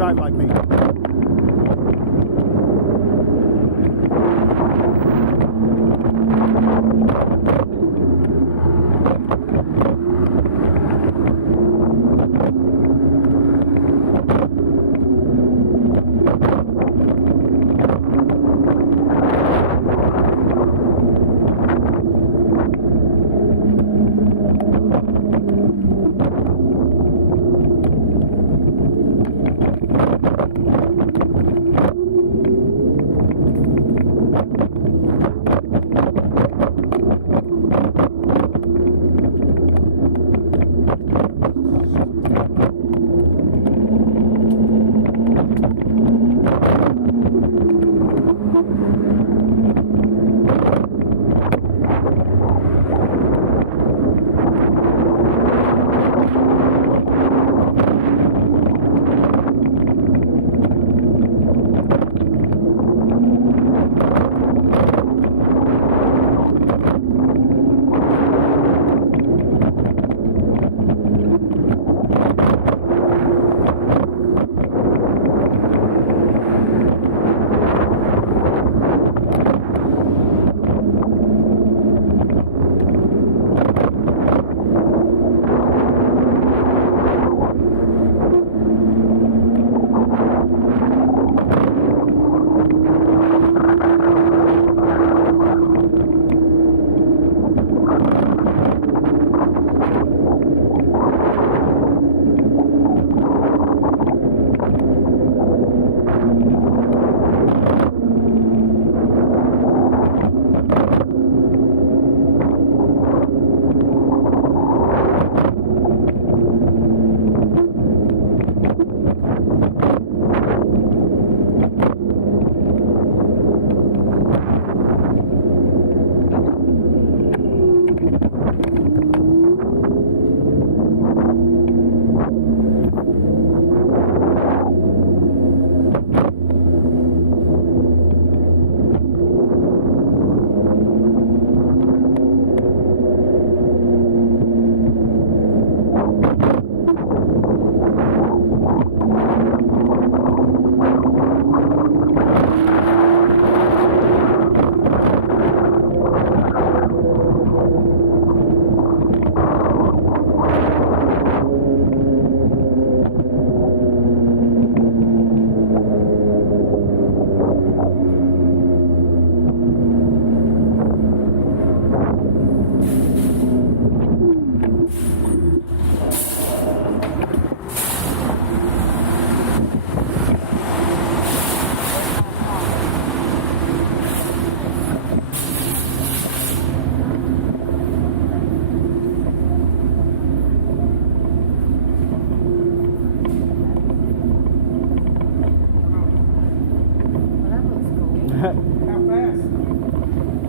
drive like me.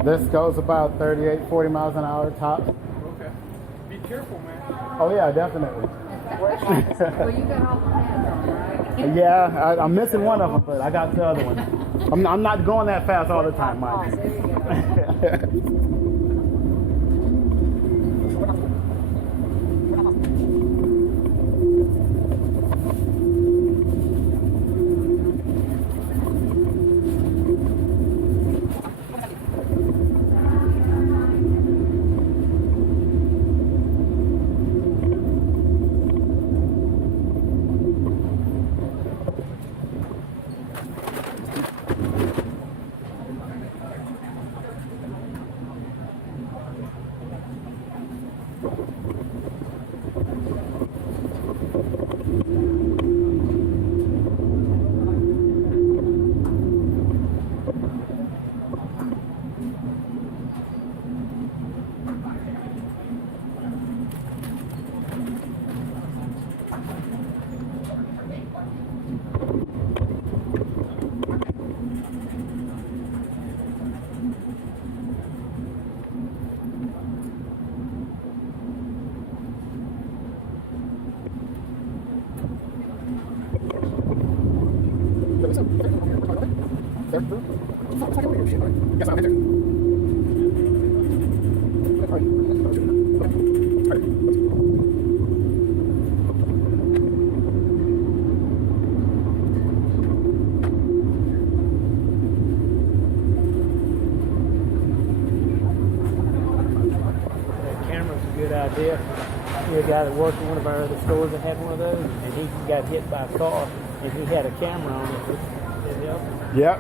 This goes about 38, 40 miles an hour top. Okay. Be careful, man. Oh, yeah, definitely. Well, you got all the pads on, right? Yeah, I'm missing one of them, but I got the other one. I'm not going that fast all the time, Mike. There you go. worked in one of our other stores that had one of those, and he got hit by a car, and he had a camera on it. It helped. Yep.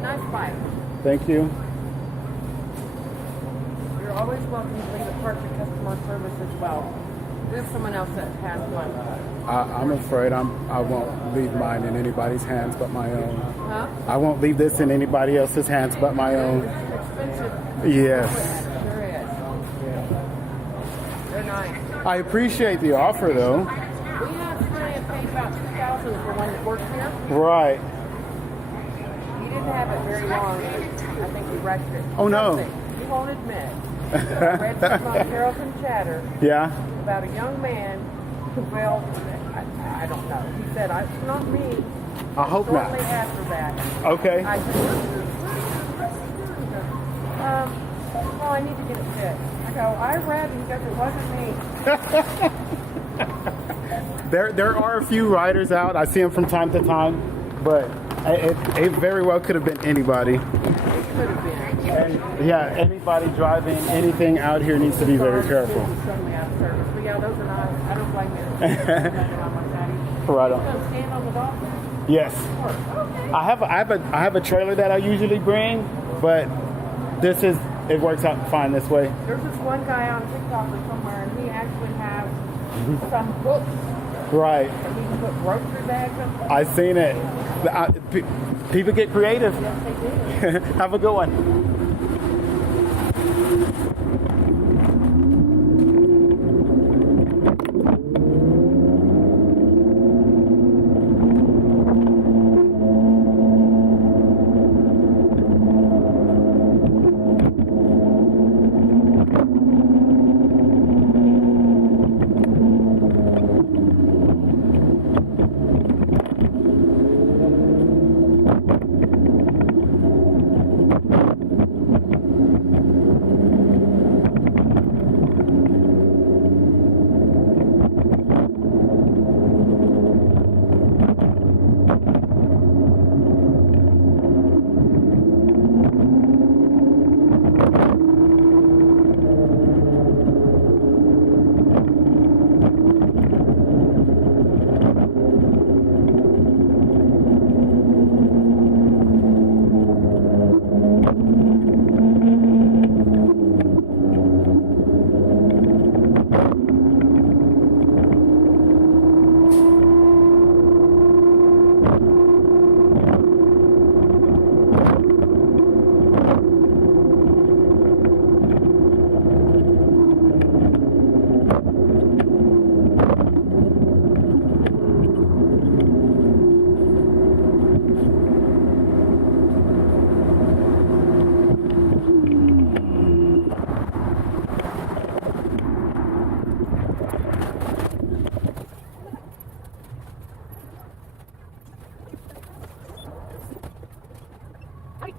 Nice bike. Thank you. You're always welcome to leave a part of customer service as well. There's someone else that has one. I'm afraid I won't leave mine in anybody's hands but my own. Huh? I won't leave this in anybody else's hands but my own. It's expensive. Yes. Sure is. They're nice. I appreciate the offer though. We have somebody that paid about $2,000 for one that works here. Right. He didn't have it very long. I think he wrecked it. Oh, no. He won't admit. I read something on Carrollton Chatter Yeah. about a young man who fell. I don't know. He said, it's not me. I hope not. Shortly after that. Okay. I said, well, I need to get it fixed. I go, I read, and he goes, it wasn't me. There are a few riders out. I see them from time to time, but it very well could have been anybody. It could have been. And yeah, anybody driving anything out here needs to be very careful. Suddenly out of service. But yeah, those are nice. I don't blame you. Right So on. stand on the dock. Yes. Okay. I have a trailer that I usually bring, but it works out fine this way. There's this one guy on TikTok or somewhere, and he actually has some books. Right. And he can put grocery bags in. I seen it. People get creative. Yes, they do. Have a good one. Hi.